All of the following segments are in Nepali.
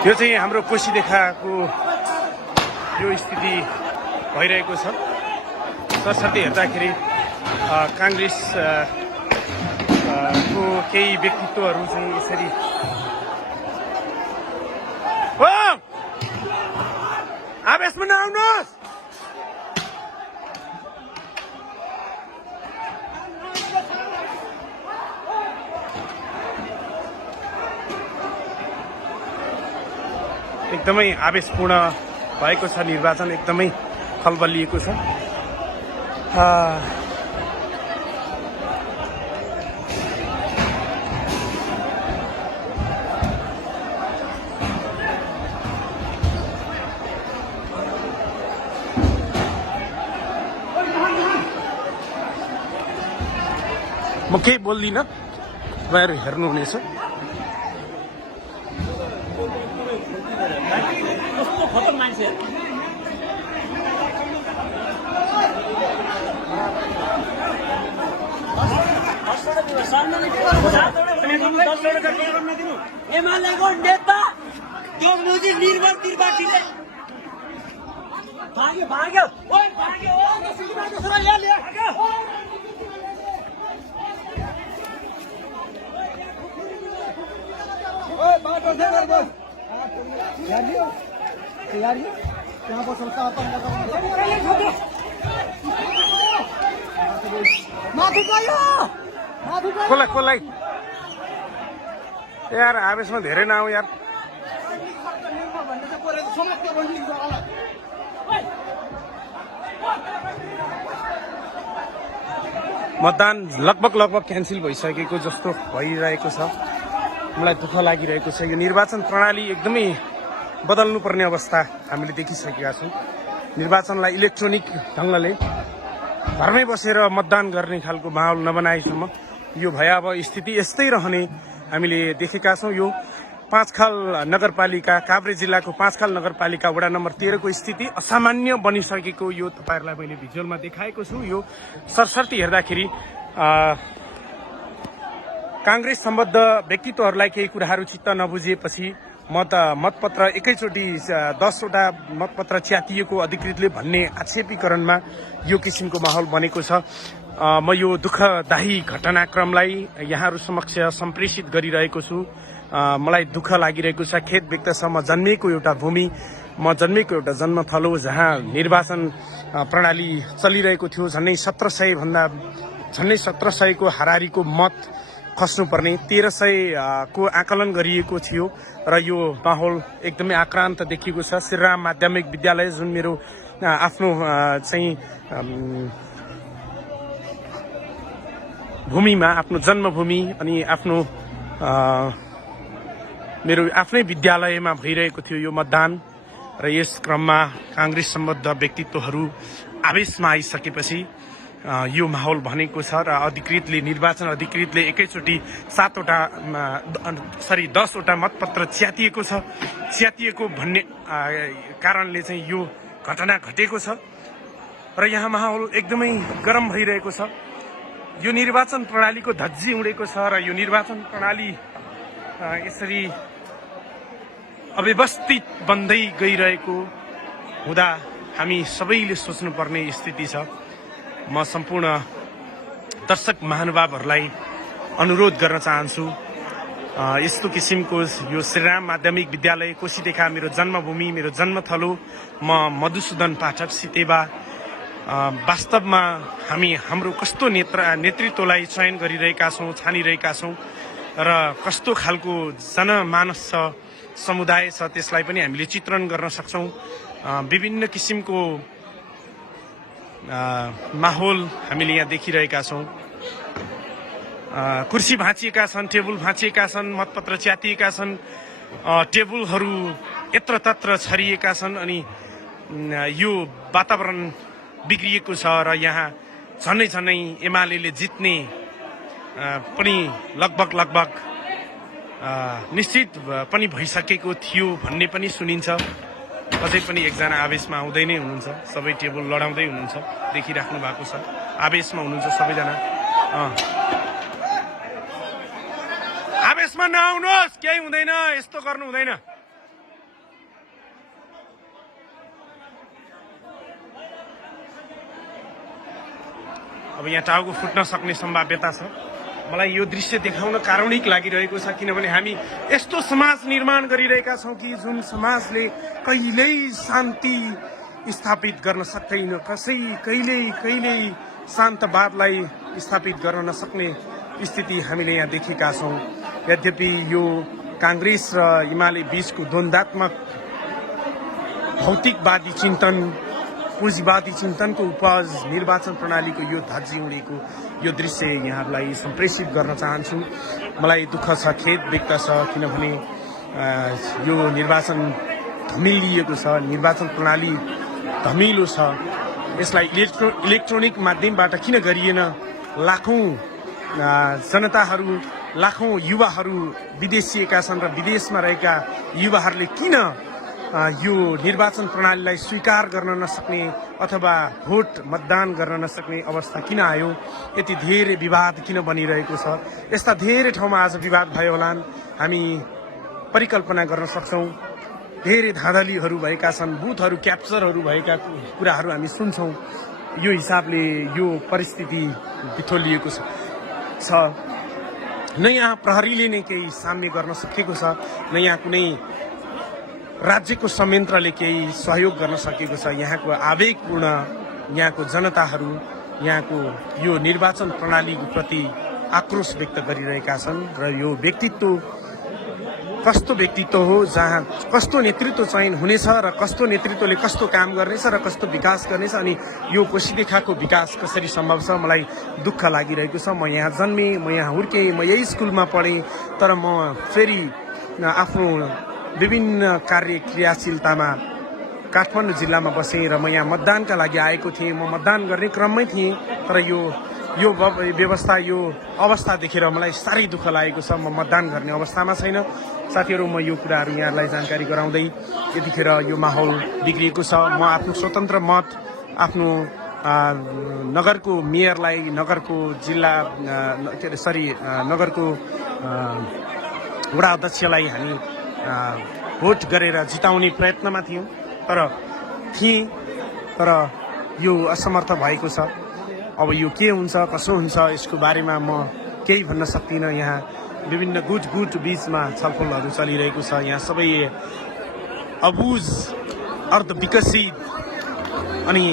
यो चाहिँ हाम्रो कोसीदेखाको यो स्थिति भइरहेको छ। सरसर्ती हेर्दाखेरि कांग्रेस को केही व्यक्तित्वहरू चाहिँ यसरी आवेशमा नआउनुहोस्। एकदमै आवेशपूर्ण भएको छ निर्वाचन, एकदमै खलबलिएको छ। म केही बोल्दिनँ, तपाईँहरू हेर्नुहुनेछ। एमालेको नेता त्यो मोदी निर्वाचित पार्टीले भाग्यो भाग्यो ओइ भाग्यो ओ त्यसले भाग्यो छोरा यहाँ ल्या ओइ बाटो दे गर्दा यारियो यारियो त्यहाँ बस्छ अपन लगाउनु माथि गयो कसलाई यार आवेशमा धेरै नआऊ यार। मतदान लगभग क्यान्सल भइसकेको जस्तो भइरहेको छ। मलाई दुःख लागिरहेको छ। यो निर्वाचन प्रणाली एकदमै बदल्नुपर्ने अवस्था हामीले देखिसकेका छौँ। निर्वाचनलाई इलेक्ट्रोनिक ढङ्गले घरमै बसेर मतदान गर्ने खालको माहौल नबनाएसम्म यो भयावह स्थिति यस्तै रहने हामीले देखेका छौँ। यो पाँचखाल नगरपालिका, काभ्रे जिल्लाको पाँचखाल नगरपालिका वडा नम्बर 13 को स्थिति असामान्य बनिसकेको यो तपाईहरुलाई मैले भिजुअलमा देखाएको छु। यो सरसर्ती हेर्दाखेरि कांग्रेस सम्बद्ध व्यक्तित्वहरूलाई केही कुराहरू चित्त नबुझिएपछि मतपत्र एकैचोटि 10 वटा मतपत्र च्यातिएको अधिकृतले भन्ने आक्षेपीकरणमा यो किसिमको माहौल बनेको छ। म यो दुःखदायी घटनाक्रमलाई यहाँहरु समक्ष सम्प्रेषित गरिरहेको छु। मलाई दुःख लागिरहेको छ, खेद व्यक्त छ। म जन्मेको एउटा भूमि, म जन्मेको एउटा जन्मथलो जहाँ निर्वाचन प्रणाली चलिरहेको थियो। झन्डै 1700 को हारारीको मत खस्नुपर्ने 1300 को आकलन गरिएको थियो र यो माहौल एकदमै आक्रान्त देखिएको छ। श्रीराम माध्यमिक विद्यालय जुन मेरो आफ्नो चाहिँ भूमिमा, आफ्नो जन्मभूमि अनि आफ्नो मेरो आफ्नै विद्यालयमा भइरहेको थियो यो मतदान र यस क्रममा कांग्रेस सम्बद्ध व्यक्तित्वहरू आवेशमा आइसकेपछि यो माहौल भनेको छ र निर्वाचन अधिकृतले एकैचोटि 10 वटा मतपत्र च्यातिएको भन्ने कारणले चाहिँ यो घटना घटेको छ र यहाँ माहौल एकदमै गरम भइरहेको छ। यो निर्वाचन प्रणालीको धज्जी उडेको छ र यो निर्वाचन प्रणाली यसरी अव्यवस्थित बन्दै गइरहेको हुँदा हामी सबैले सोच्नुपर्ने स्थिति छ। म सम्पूर्ण दर्शक महानुभावहरूलाई अनुरोध गर्न चाहन्छु, यस्तो किसिमको यो श्रीराम माध्यमिक विद्यालय कोसीदेखा मेरो जन्मभूमि, मेरो जन्मथलो, म मधुसूदन पाठक सितेवा, वास्तवमा हामी हाम्रो कस्तो नेतृत्वलाई चयन गरिरहेका छौँ, छानिरहेका छौँ र कस्तो खालको जनमानस छ, समुदाय छ, त्यसलाई पनि हामीले चित्रण गर्न सक्छौँ। विभिन्न किसिमको माहौल हामीले यहाँ देखिरहेका छौँ। कुर्सी भाँचिएका छन्, टेबल भाँचिएका छन्, मतपत्र च्यातिएका छन्, टेबलहरू यत्रतत्र छरिएका छन् अनि यो वातावरण बिग्रिएको छ र यहाँ झनै एमालेले जित्ने पनि लगभग निश्चित पनि भइसकेको थियो भन्ने पनि सुनिन्छ। अझै पनि एकजना आवेशमा आउँदै नै हुनुहुन्छ, सबै टेबल लडाउँदै हुनुहुन्छ, देखिराख्नु भएको छ। आवेशमा हुनुहुन्छ सबैजना। आवेशमा नआउनुहोस्, केही हुँदैन, यस्तो गर्नु हुँदैन। अब यहाँ टाउको फुट्न सक्ने सम्भाव्यता छ। मलाई यो दृश्य देखाउन कारुणिक लागिरहेको छ, किनभने हामी यस्तो समाज निर्माण गरिरहेका छौँ कि जुन समाजले कहिल्यै शान्ति स्थापित गर्न सक्दैन, कहिल्यै शान्तवादलाई स्थापित गर्न नसक्ने स्थिति हामीले यहाँ देखेका छौँ। यद्यपि यो काङ्ग्रेस र एमाले बीचको द्वन्द्वात्मक भौतिकवादी चिन्तन, पुँजीवादी चिन्तनको उपज निर्वाचन प्रणालीको यो धज्जी उडेको यो दृश्य यहाँहरूलाई सम्प्रेषित गर्न चाहन्छु। मलाई दुःख छ, खेद व्यक्त छ, किनभने यो निर्वाचन धमिलिएको छ, निर्वाचन प्रणाली धमिलो छ। यसलाई इलेक्ट्रोनिक माध्यमबाट किन गरिएन? लाखौँ जनताहरू, लाखौँ युवाहरू विदेशिएका छन् र विदेशमा रहेका युवाहरूले किन यो निर्वाचन प्रणालीलाई स्वीकार गर्न नसक्ने अथवा भोट मतदान गर्न नसक्ने अवस्था किन आयो? यति धेरै विवाद किन बनिरहेको छ? यस्ता धेरै ठाउँमा आज विवाद भयो होलान्, हामी परिकल्पना गर्न सक्छौँ। धेरै धाँधलीहरू भएका छन्, बुथहरू क्याप्चरहरू भएका कुराहरू हामी सुन्छौँ। यो हिसाबले यो परिस्थिति बिथोलिएको छ। न यहाँ प्रहरीले नै केही साम्य गर्न सकेको छ, न यहाँ कुनै राज्यको संयन्त्रले केही सहयोग गर्न सकेको छ। यहाँको आवेगपूर्ण यहाँको जनताहरू यहाँको यो निर्वाचन प्रणालीको प्रति आक्रोश व्यक्त गरिरहेका छन् र यो व्यक्तित्व कस्तो व्यक्तित्व हो, जहाँ कस्तो नेतृत्व चयन हुनेछ र कस्तो नेतृत्वले कस्तो काम गर्नेछ र कस्तो विकास गर्नेछ, अनि यो कोसीदेखाको विकास कसरी सम्भव छ? मलाई दुःख लागिरहेको छ। म यहाँ जन्मेँ, म यहाँ हुर्केँ, म यही स्कुलमा पढेँ, तर म फेरि आफ्नो विभिन्न कार्य क्रियाशीलतामा काठमाडौँ जिल्लामा बसेँ र म यहाँ मतदानका लागि आएको थिएँ। म मतदान गर्ने क्रममै थिएँ, तर यो व्यवस्था, यो अवस्था देखेर मलाई साह्रै दुःख लागेको छ। म मतदान गर्ने अवस्थामा छैन। साथीहरू, म यो कुराहरू यहाँलाई जानकारी गराउँदै यतिखेर यो माहौल बिग्रिएको छ। म आफ्नो स्वतन्त्र मत आफ्नो नगरको मेयरलाई, नगरको जिल्ला नगरको वडा अध्यक्षलाई हामी भोट गरेर जिताउने प्रयत्नमा थियौँ, तर यो असमर्थ भएको छ। अब यो के हुन्छ, कसो हुन्छ, यसको बारेमा म केही भन्न सक्दिनँ। यहाँ विभिन्न गुट बीचमा छलफलहरू चलिरहेको छ। यहाँ सबै अबुझ, अर्धविकसित अनि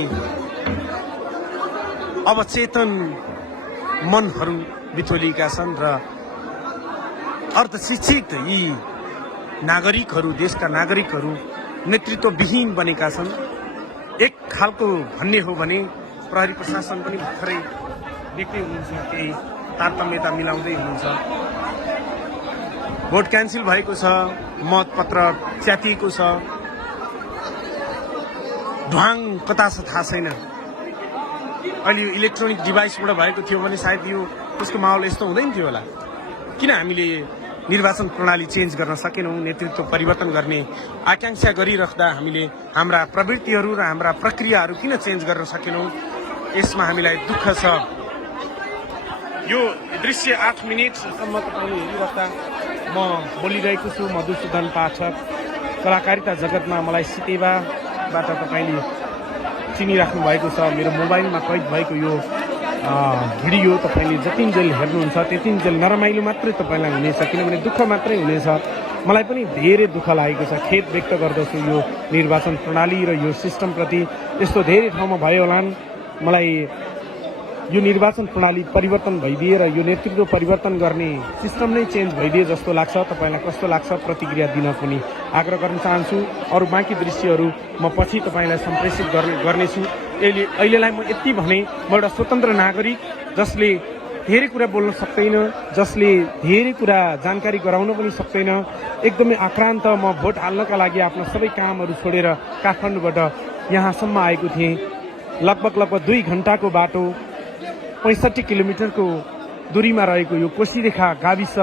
अवचेतन मनहरू बिथोलिएका छन् र अर्धशिक्षित यी नागरिकहरू, देशका नागरिकहरू नेतृत्वविहीन बनेका छन्। एक खालको भन्ने हो भने प्रहरी प्रशासन पनि भर्खरै देख्दै हुनुहुन्छ, केही तारतम्यता मिलाउँदै हुनुहुन्छ। भोट क्यान्सल भएको छ, मतपत्र च्यातिएको छ, ढ्वाङ कता छ थाहा छैन। अहिले यो इलेक्ट्रोनिक डिभाइसबाट भएको थियो भने सायद यो उसको माहौल यस्तो हुँदैन थियो होला। किन हामीले निर्वाचन प्रणाली चेन्ज गर्न सकेनौँ? नेतृत्व परिवर्तन गर्ने आकांक्षा गरिराख्दा हामीले हाम्रा प्रवृत्तिहरू र हाम्रा प्रक्रियाहरू किन चेन्ज गर्न सकेनौँ? यसमा हामीलाई दुःख छ। यो दृश्य 8 मिनटसम्म तपाईँले हेरिराख्दा म बोलिरहेको छु। मधुसूदन पाठक, कलाकारिता जगतमा मलाई सितेवाबाट तपाईँले चिनिराख्नु भएको छ। मेरो मोबाइलमा कैद भएको यो भिडियो तपाईँले जतिन्जेल हेर्नुहुन्छ त्यतिन्जेल नरमाइलो मात्रै तपाईँलाई हुनेछ, किनभने दुःख मात्रै हुनेछ। मलाई पनि धेरै दुःख लागेको छ, खेद व्यक्त गर्दछु यो निर्वाचन प्रणाली र यो सिस्टमप्रति। यस्तो धेरै ठाउँमा भयो होलान्। मलाई यो निर्वाचन प्रणाली परिवर्तन भइदिए र यो नेतृत्व परिवर्तन गर्ने सिस्टम नै चेन्ज भइदिए जस्तो लाग्छ। तपाईँलाई कस्तो लाग्छ? प्रतिक्रिया दिन पनि आग्रह गर्न चाहन्छु। अरू बाँकी दृश्यहरू म पछि तपाईँलाई सम्प्रेषित गर्नेछु। अहिलेलाई म यति भने, म एउटा स्वतन्त्र नागरिक जसले धेरै कुरा बोल्न सक्दैन, जसले धेरै कुरा जानकारी गराउन पनि सक्दैन, एकदमै आक्रान्त। म भोट हाल्नका लागि आफ्ना सबै कामहरू छोडेर काठमाडौँबाट यहाँसम्म आएको थिएँ। लगभग 2 घन्टाको बाटो, 65 किलोमिटरको दूरीमा रहेको यो कोसीरेखा गाविस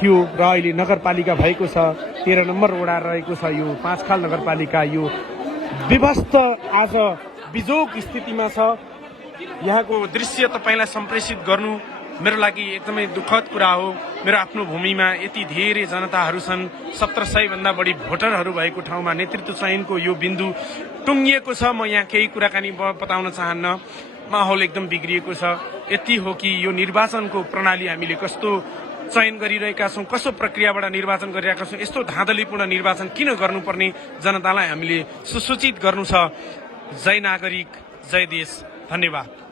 थियो र अहिले नगरपालिका भएको छ। 13 नम्बर वडा रहेको छ यो पाँचखाल नगरपालिका। यो विभस्त आज बिजोग स्थितिमा छ। यहाँको दृश्य तपाईँलाई सम्प्रेषित गर्नु मेरो लागि एकदमै दुःखद कुरा हो। मेरो आफ्नो भूमिमा यति धेरै जनताहरू छन्, 1700 भन्दा बढी भोटरहरू भएको ठाउँमा नेतृत्व चयनको यो बिन्दु टुङ्गिएको छ। म यहाँ केही कुराकानी बताउन चाहन्न। माहौल एकदम बिग्रिएको छ। यति हो कि यो निर्वाचनको प्रणाली हामीले कस्तो चयन गरिरहेका छौँ, कस्तो प्रक्रियाबाट निर्वाचन गरिरहेका छौँ, यस्तो धाँधलीपूर्ण निर्वाचन किन गर्नुपर्ने जनतालाई हामीले सुसूचित गर्नु छ। जय नागरिक, जय देश, धन्यवाद।